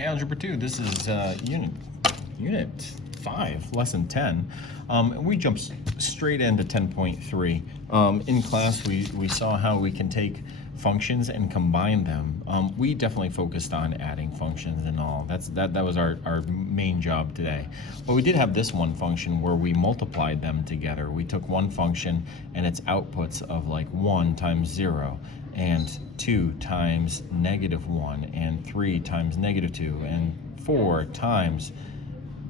Hey, Algebra 2, this is unit 5, lesson 10. And we jumped straight into 10.3. In class, we saw how we can take functions and combine them. We definitely focused on adding functions and all. That was our main job today. But we did have this one function where we multiplied them together. We took one function and its outputs of like 1 times 0, and 2 times -1, and 3 times -2, and 4 times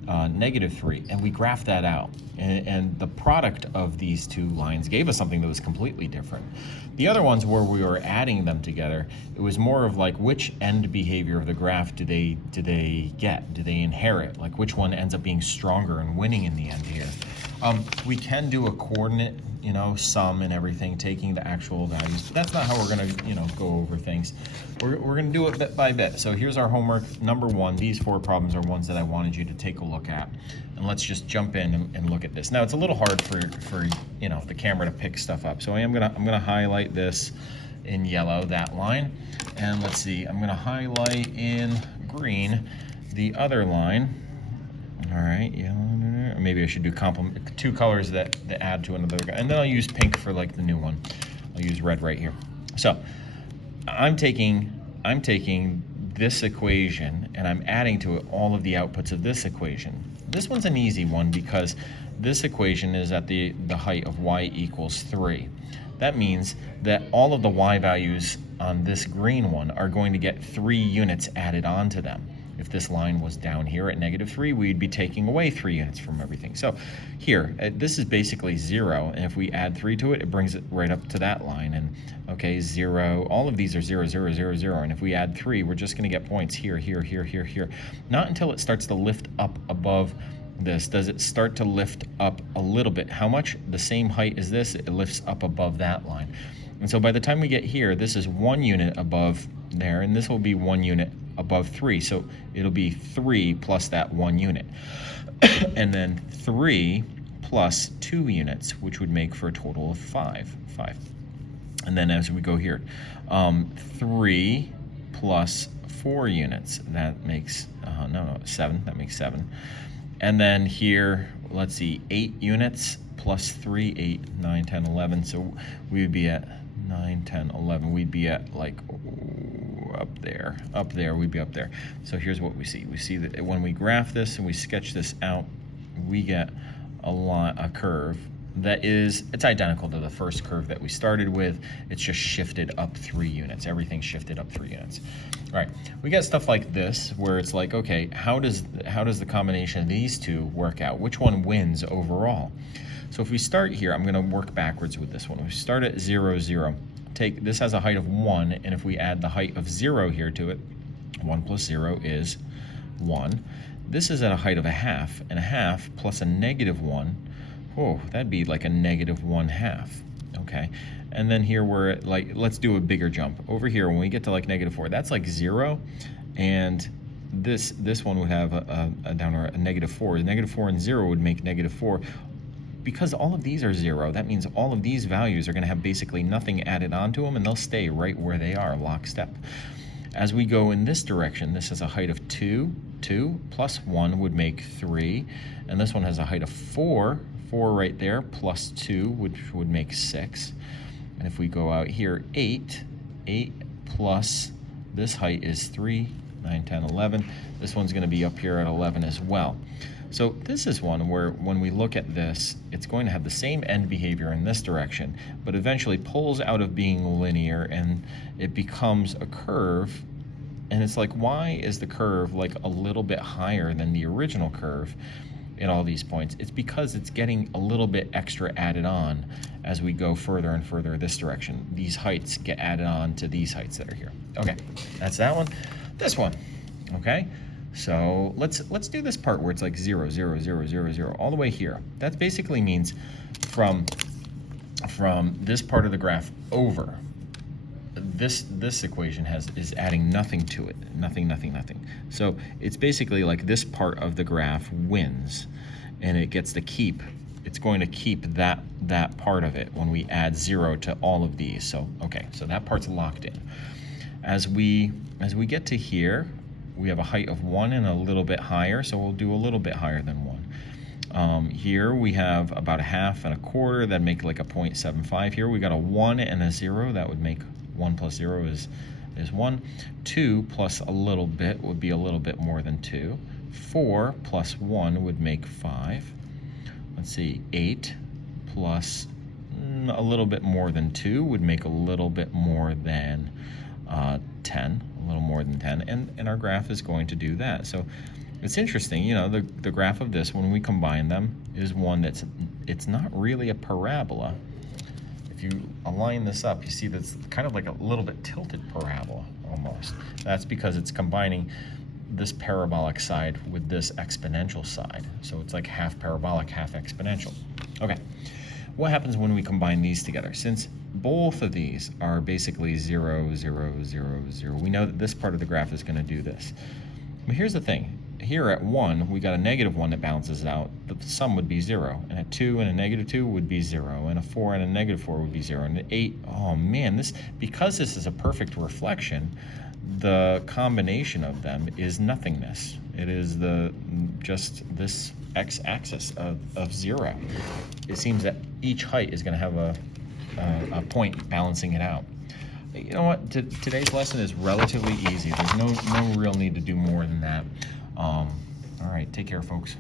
-3, and we graphed that out. And the product of these two lines gave us something that was completely different. The other ones where we were adding them together, it was more of like which end behavior of the graph do they get? Do they inherit? Like which one ends up being stronger and winning in the end here? We can do a coordinate, sum and everything, taking the actual values, but that's not how we're gonna, go over things. We're gonna do it bit by bit. So here's our homework. Number 1, these 4 problems are ones that I wanted you to take a look at. And let's just jump in and look at this. Now it's a little hard for the camera to pick stuff up. So I'm gonna highlight this in yellow, that line. And let's see, I'm gonna highlight in green the other line. All right, yellow. Maybe I should do two colors that add to another, and then I'll use pink for like the new one. I'll use red right here. So I'm taking this equation and I'm adding to it all of the outputs of this equation. This one's an easy one because this equation is at the height of y equals 3. That means that all of the y values on this green one are going to get 3 units added onto them. If this line was down here at -3, we'd be taking away 3 units from everything. So here, this is basically 0, and if we add 3 to it, it brings it right up to that line. And okay, 0, all of these are 0, 0, 0, 0, and if we add 3, we're just gonna get points here, here, here, here, here. Not until it starts to lift up above this does it start to lift up a little bit. How much? The same height as this, it lifts up above that line. And so by the time we get here, this is 1 unit above there, and this will be 1 unit above 3. So it'll be 3 plus that 1 unit. And then 3 plus 2 units, which would make for a total of 5. And then as we go here, 3 plus 4 units, that makes, 7, that makes 7. And then here, let's see, 8 units plus 3, 8, 9, 10, 11. So we would be at 9, 10, 11. We'd be at like up there, we'd be up there. So here's what we see. We see that when we graph this and we sketch this out, we get a curve that it's identical to the first curve that we started with. It's just shifted up 3 units. Everything's shifted up 3 units. All right, we got stuff like this where it's like, okay, how does the combination of these two work out? Which one wins overall? So if we start here, I'm gonna work backwards with this one. We start at 0, 0. This has a height of 1, and if we add the height of 0 here to it, 1 plus 0 is 1. This is at a height of a half, and a half plus a -1, oh, that'd be like a -1/2, okay? And then here we're at like, let's do a bigger jump. Over here, when we get to like -4, that's like 0, and this one would have a down or a -4. The -4 and 0 would make -4. Because all of these are 0, that means all of these values are going to have basically nothing added onto them, and they'll stay right where they are, lockstep. As we go in this direction, this has a height of 2. 2 plus 1 would make 3, and this one has a height of 4. 4 right there, plus 2, which would make 6. And if we go out here, 8 plus this height is 3, 9, 10, 11. This one's going to be up here at 11 as well. So this is one where when we look at this, it's going to have the same end behavior in this direction, but eventually pulls out of being linear and it becomes a curve. And it's like, why is the curve like a little bit higher than the original curve at all these points? It's because it's getting a little bit extra added on as we go further and further this direction. These heights get added on to these heights that are here. Okay, that's that one. This one, okay? So let's do this part where it's like 0, 0, 0, 0, 0, all the way here. That basically means from this part of the graph over, this equation is adding nothing to it, nothing, nothing, nothing. So it's basically like this part of the graph wins, and it gets to keep. It's going to keep that part of it when we add 0 to all of these. So okay, so that part's locked in. As we get to here, we have a height of 1 and a little bit higher, so we'll do a little bit higher than 1. Here we have about a half and a quarter, that'd make like a 0.75. Here we got a 1 and a 0, that would make 1 plus 0 is 1. 2 plus a little bit would be a little bit more than 2. 4 plus 1 would make 5. Let's see, 8 plus a little bit more than 2 would make a little bit more than 10, a little more than 10, and our graph is going to do that. So it's interesting, you know, the graph of this, when we combine them, is one it's not really a parabola. If you align this up, you see that's kind of like a little bit tilted parabola almost. That's because it's combining this parabolic side with this exponential side. So it's like half parabolic, half exponential. Okay, what happens when we combine these together? Since both of these are basically 0, 0, 0, 0, we know that this part of the graph is going to do this. But here's the thing. Here at 1, we got a negative 1 that balances it out, but the sum would be 0. And a 2 and a negative 2 would be 0. And a 4 and a negative 4 would be 0. And an 8, oh man, because this is a perfect reflection, the combination of them is nothingness. It is just this x-axis of 0. It seems that each height is going to have a point balancing it out. You know what? Today's lesson is relatively easy. There's no real need to do more than that. All right, take care, folks.